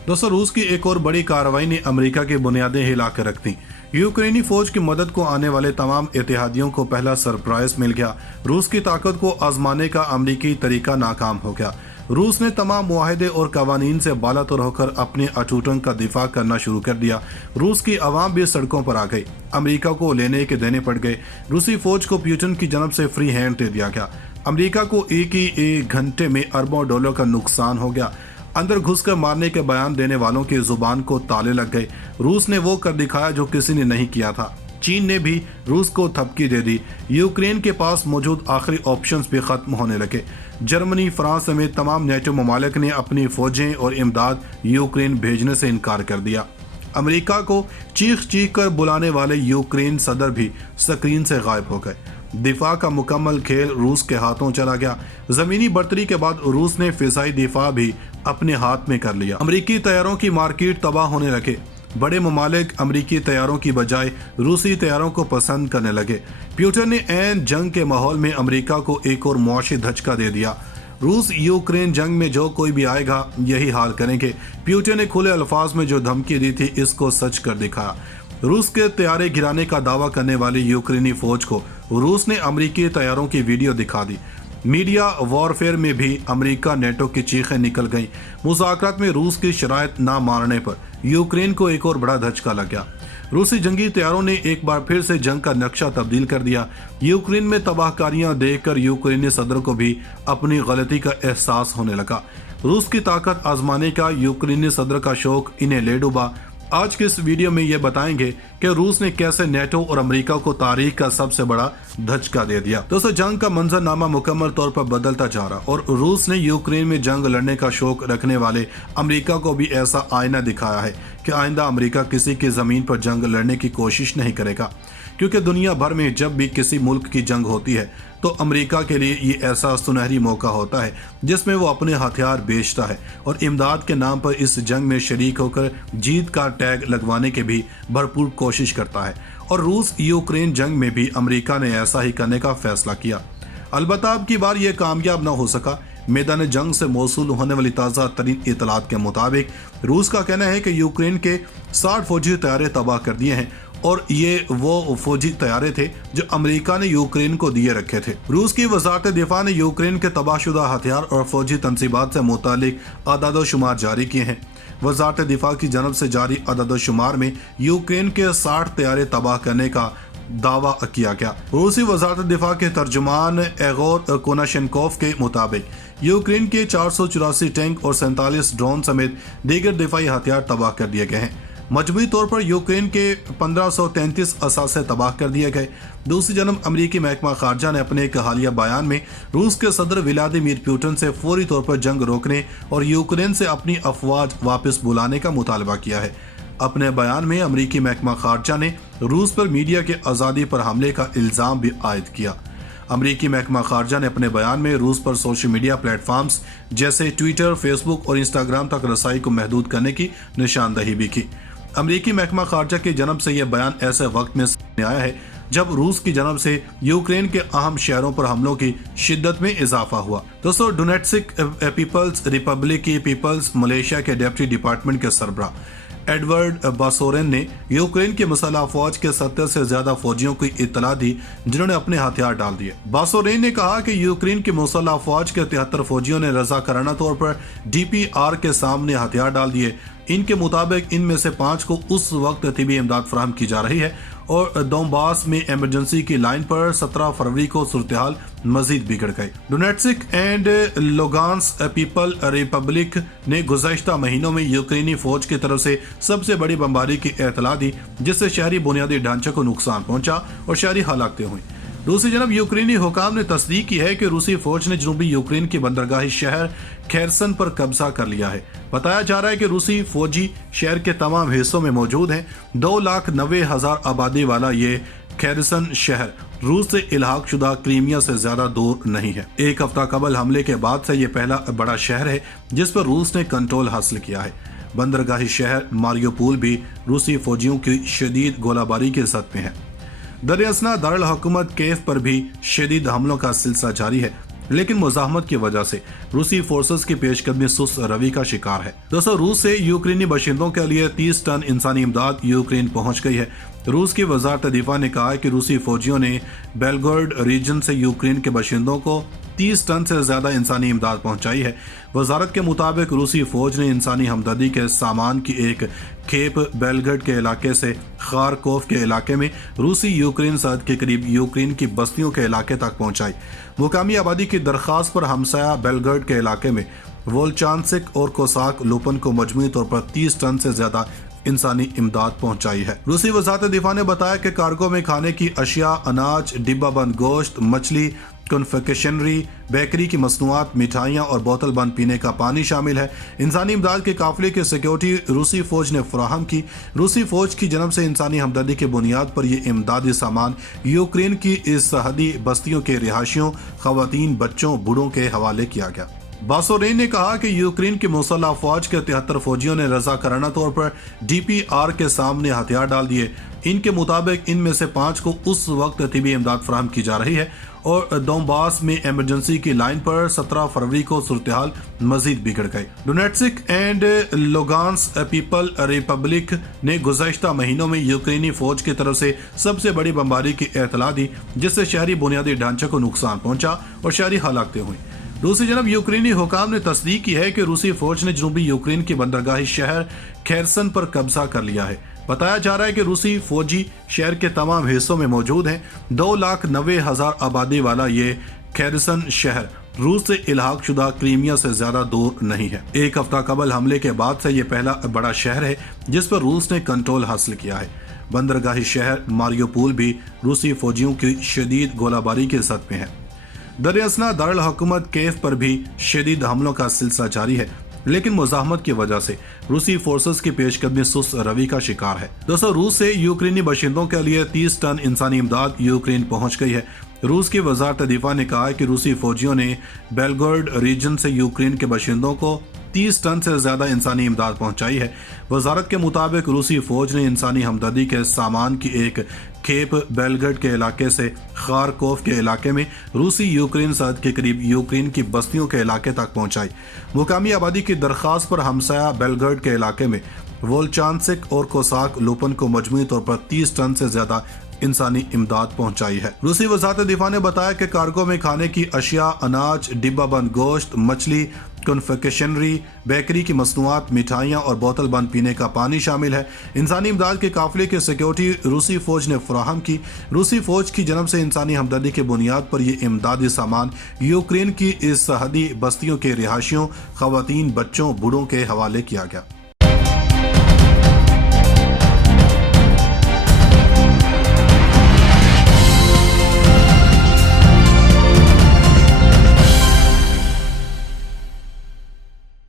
दोस्तों, रूस की एक और बड़ी कार्रवाई ने अमेरिका की बुनियादें हिला कर रख दी। यूक्रेनी फौज की मदद को आने वाले तमाम इत्तेहादियों को पहला सरप्राइज मिल गया। रूस की ताकत को आजमाने का अमेरिकी तरीका नाकाम हो गया। रूस ने तमाम मुआहदे और कवानीन से बालातर होकर अपने अटूटन का दिफा करना शुरू कर दिया। रूस की आवाम भी सड़कों पर आ गई। अमेरिका को लेने के देने पड़ गए। रूसी फौज को पुतिन की जानब से फ्री हैंड दे दिया गया। अमेरिका को एक घंटे में अरबों डॉलर का नुकसान हो गया। अंदर घुसकर मारने के बयान देने वालों की जुबान को ताले लग गए। रूस ने वो कर दिखाया जो किसी ने नहीं किया था। चीन ने भी रूस को थपकी दे दी। यूक्रेन के पास मौजूद आखिरी ऑप्शंस भी खत्म होने लगे। जर्मनी, फ्रांस समेत तमाम नेटो ममालिक ने अपनी फौजें और इमदाद यूक्रेन भेजने से इनकार कर दिया। अमेरिका को चीख चीख कर बुलाने वाले यूक्रेन सदर भी स्क्रीन से गायब हो गए। दिफा का मुकम्मल खेल रूस के हाथों चला गया। जमीनी बढ़तरी के बाद रूस ने फिजाई दिफा भी अपने हाथ में कर लिया। अमेरिकी तैयारों की मार्केट तबाह होने लगे। बड़े ममालिक अमेरिकी तैयारों की बजाय रूसी तैयारों को पसंद करने लगे। पुतिन ने ऐन जंग के माहौल में अमेरिका को एक और मुआशी धचका दे दिया। रूस यूक्रेन जंग में जो कोई भी आएगा यही हाल करेंगे। पुतिन ने खुले अल्फाज में जो धमकी दी थी इसको सच कर दिखाया। रूस के तैयारे गिराने का दावा करने वाली यूक्रेनी फौज को रूस ने अमेरिकी तैयारों की वीडियो दिखा दी। मीडिया वॉरफेयर में भी अमेरिका नेटो की चीखें निकल गईं। मुज़ाकरात में रूस की शराइत ना मानने पर यूक्रेन को एक और बड़ा धचका लग गया। रूसी जंगी तैयारों ने एक बार फिर से जंग का नक्शा तब्दील कर दिया। यूक्रेन में तबाहकारियां देखकर यूक्रेनी सदर को भी अपनी गलती का एहसास होने लगा। रूस की ताकत आजमाने का यूक्रेनी सदर का शौक इन्हें ले डूबा। आज के इस वीडियो में ये बताएंगे कि रूस ने कैसे नेटो और अमेरिका को तारीख का सबसे बड़ा धचका दे दिया। दोस्तों, जंग का मंजरनामा मुकम्मल तौर पर बदलता जा रहा और रूस ने यूक्रेन में जंग लड़ने का शौक रखने वाले अमेरिका को भी ऐसा आईना दिखाया है कि आइंदा अमेरिका किसी की जमीन पर जंग लड़ने की कोशिश नहीं करेगा, क्योंकि दुनिया भर में जब भी किसी मुल्क की जंग होती है तो अमेरिका के लिए ये ऐसा सुनहरी मौका होता है जिसमें वो अपने हथियार बेचता है और इमदाद के नाम पर इस जंग में शरीक होकर जीत का टैग लगवाने की भी भरपूर कोशिश करता है। और रूस यूक्रेन जंग में भी अमेरिका ने ऐसा ही करने का फैसला किया। अलबत्ता अब की बार ये कामयाब न हो सका। मैदान जंग से मौसूल होने वाली ताज़ा तरीन इतलात के मुताबिक रूस का कहना है कि यूक्रेन के 60 फौजी तैयारे तबाह कर दिए हैं और ये वो फौजी तैयारे थे जो अमेरिका ने यूक्रेन को दिए रखे थे। रूस की वजारत दिफा ने यूक्रेन के तबाहशुदा हथियार और फौजी तनसीबात से मुतालिक अदाद-ओ-शुमार जारी किए हैं। वजारत दिफा की जानब से जारी अदाद-ओ-शुमार में यूक्रेन के 60 तैयारे तबाह करने का दावा किया गया। रूसी वजारत दिफा के तर्जुमान एगोर कोनाशेंकोव के मुताबिक यूक्रेन के 484 टैंक और 47 ड्रोन समेत दीगर दिफाई हथियार तबाह कर दिए गए हैं। मजमूई तौर पर यूक्रेन के 1533 असासे तबाह कर दिए गए। दूसरी जानब अमेरिकी महकमा खारजा ने अपने एक हालिया बयान में रूस के सदर व्लादिमीर पुतिन से फौरी तौर पर जंग रोकने और यूक्रेन से अपनी अफवाज वापस बुलाने का मुतालबा किया है। अपने बयान में अमेरिकी महकमा खारजा ने रूस पर मीडिया के आज़ादी पर हमले का इल्ज़ाम भी आयद किया। अमेरिकी महकमा खारजा ने अपने बयान में रूस पर सोशल मीडिया प्लेटफॉर्म्स जैसे ट्विटर, फेसबुक और इंस्टाग्राम तक रसाई को महदूद करने की निशानदही भी की। अमेरिकी महकमा खारजा की जानब से यह बयान ऐसे वक्त में सामने आया है जब रूस की जानब से यूक्रेन के अहम शहरों पर हमलों की शिद्दत में इजाफा हुआ। दोस्तों, डोनेट्स्क पीपल्स रिपब्लिक की पीपल्स मलेशिया के डिप्टी डिपार्टमेंट के सरबराह एडवर्ड बासोरेन ने यूक्रेन की मसल्ह फौज के 70 से ज्यादा फौजियों को इत्तला दी जिन्होंने अपने हथियार डाल दिए। बासोरेन ने कहा कि यूक्रेन की मसल्ह फौज के 73 फौजियों ने रजाकाराना तौर पर DPR के सामने हथियार डाल दिए। इनके मुताबिक इनमें से 5 को उस वक्त तिबी इमदाद फराहम की जा रही है और दोंबास में इमरजेंसी की लाइन पर 17 फरवरी को सूरत हाल मजीद बिगड़ गई। Donetsk and Lugansk people republic ने गुज़श्ता महीनों में यूक्रेनी फौज की तरफ से सबसे बड़ी बमबारी की इत्तला दी जिससे शहरी बुनियादी ढांचे को नुकसान पहुंचा और शहरी हलाकतें हुई। दूसरी जानब यूक्रेनी हुकाम ने तस्दीक की है कि रूसी फौज ने जनूबी यूक्रेन के बंदरगाही शहर खेरसन पर कब्जा कर लिया है। बताया जा रहा है कि रूसी फौजी शहर के तमाम हिस्सों में मौजूद हैं। 2,90,000 आबादी वाला ये खेरसन शहर रूस से इल्हाक शुदा क्रीमिया से ज्यादा दूर नहीं है। एक हफ्ता कबल हमले के बाद से ये पहला बड़ा शहर है जिस पर रूस ने कंट्रोल हासिल किया है। बंदरगाही शहर मारियोपोल भी रूसी फौजियों की शदीद गोलाबारी की जद में है। दरअसल दारुल हुकूमत केव पर भी शदीद हमलों का सिलसिला जारी है। لیکن مزاحمت کی وجہ سے روسی فورسز کی پیش قدمی سست روی کا شکار ہے۔ دوستو، روس سے یوکرینی باشندوں کے لیے 30 ٹن انسانی امداد یوکرین پہنچ گئی ہے۔ روس کی وزارت دفاع نے کہا ہے کہ روسی فوجیوں نے بیلگورڈ ریجن سے یوکرین کے باشندوں کو 30 ٹن سے زیادہ انسانی امداد پہنچائی ہے۔ وزارت کے مطابق روسی فوج نے انسانی ہمدردی کے سامان کی ایک کھیپ بیلگرڈ کے علاقے سے خارکوف کے علاقے میں روسی یوکرین سرحد کے قریب یوکرین کی بستیوں کے علاقے تک پہنچائی۔ مقامی آبادی کی درخواست پر ہمسایہ بیلگرڈ کے علاقے میں وولچانسک اور کوساک لوپن کو مجموعی طور پر 30 ٹن سے زیادہ انسانی امداد پہنچائی ہے۔ روسی وزارت دفاع نے بتایا کہ کارگو میں کھانے کی اشیاء، اناج، ڈبہ بند گوشت، مچھلی، کنفیکشنری، بیکری کی مصنوعات، مٹھائیاں اور بوتل بند پینے کا پانی شامل ہے۔ انسانی امداد کے قافلے کی سیکیورٹی روسی فوج نے فراہم کی۔ روسی فوج کی جانب سے انسانی ہمدردی کی بنیاد پر یہ امدادی سامان یوکرین کی اس سرحدی بستیوں کے رہائشیوں، خواتین، بچوں، بوڑھوں کے حوالے کیا گیا۔ باسورین نے کہا کہ یوکرین کی مسلح افواج کے 73 فوجیوں نے رضاکارانہ طور پر ڈی پی آر کے سامنے ہتھیار ڈال دیے۔ ان کے مطابق ان میں سے 5 کو اس وقت طبی امداد فراہم کی جا رہی ہے اور دونباس میں ایمرجنسی کی لائن پر 17 فروری کو صورتحال مزید بگڑ گئی۔ ڈونیٹسک اینڈ لوگانس پیپل ریپبلک نے گزشتہ مہینوں میں یوکرینی فوج کی طرف سے سب سے بڑی بمباری کی اطلاع دی، جس سے شہری بنیادی ڈھانچے کو نقصان پہنچا اور شہری ہلاکتیں ہوئیں۔ دوسری جانب یوکرینی حکام نے تصدیق کی ہے کہ روسی فوج نے جنوبی یوکرین کی بندرگاہی شہر کھیرسن پر قبضہ کر لیا ہے۔ بتایا جا رہا ہے کہ روسی فوجی شہر کے تمام حصوں میں موجود ہیں۔ 2,90,000 آبادی والا یہ کھیرسن شہر روس سے الحاق شدہ کریمیا سے زیادہ دور نہیں ہے۔ ایک ہفتہ قبل حملے کے بعد سے یہ پہلا بڑا شہر ہے جس پر روس نے کنٹرول حاصل کیا ہے۔ بندرگاہی شہر ماریوپول بھی روسی فوجیوں کی شدید گولہ باری کے زد میں ہے۔ دراصل دارالحکومت کیف پر بھی شدید حملوں کا سلسلہ جاری ہے، لیکن مزاحمت کی وجہ سے روسی فورسز کی پیش قدمی سست روی کا شکار ہے۔ دوستو، روس سے یوکرینی باشندوں کے لیے 30 ٹن انسانی امداد یوکرین پہنچ گئی ہے۔ روس کی وزارت دفاع نے کہا ہے کہ روسی فوجیوں نے بیلگورڈ ریجن سے یوکرین کے باشندوں کو 30 ٹن سے زیادہ انسانی امداد پہنچائی ہے۔ وزارت کے مطابق روسی فوج نے انسانی ہمدردی کے سامان کی ایک کھیپ بیلگرڈ کے علاقے سے خارکوف کے علاقے میں روسی یوکرین سرحد کے قریب یوکرین کی بستیوں کے علاقے تک پہنچائی۔ مقامی آبادی کی درخواست پر ہمسایہ بیلگرڈ کے علاقے میں وولچانسک اور کوساک لوپن کو مجموعی طور پر 30 ٹن سے زیادہ انسانی امداد پہنچائی ہے۔ روسی وزارت دفاع نے بتایا کہ کارگو میں کھانے کی اشیاء، اناج، ڈبہ بند گوشت، مچھلی، کنفیکشنری، بیکری کی مصنوعات، مٹھائیاں اور بوتل بند پینے کا پانی شامل ہے۔ انسانی امداد کے قافلے کی سیکیورٹی روسی فوج نے فراہم کی۔ روسی فوج کی جانب سے انسانی ہمدردی کی بنیاد پر یہ امدادی سامان یوکرین کی اس سرحدی بستیوں کے رہائشیوں، خواتین، بچوں، بوڑھوں کے حوالے کیا گیا۔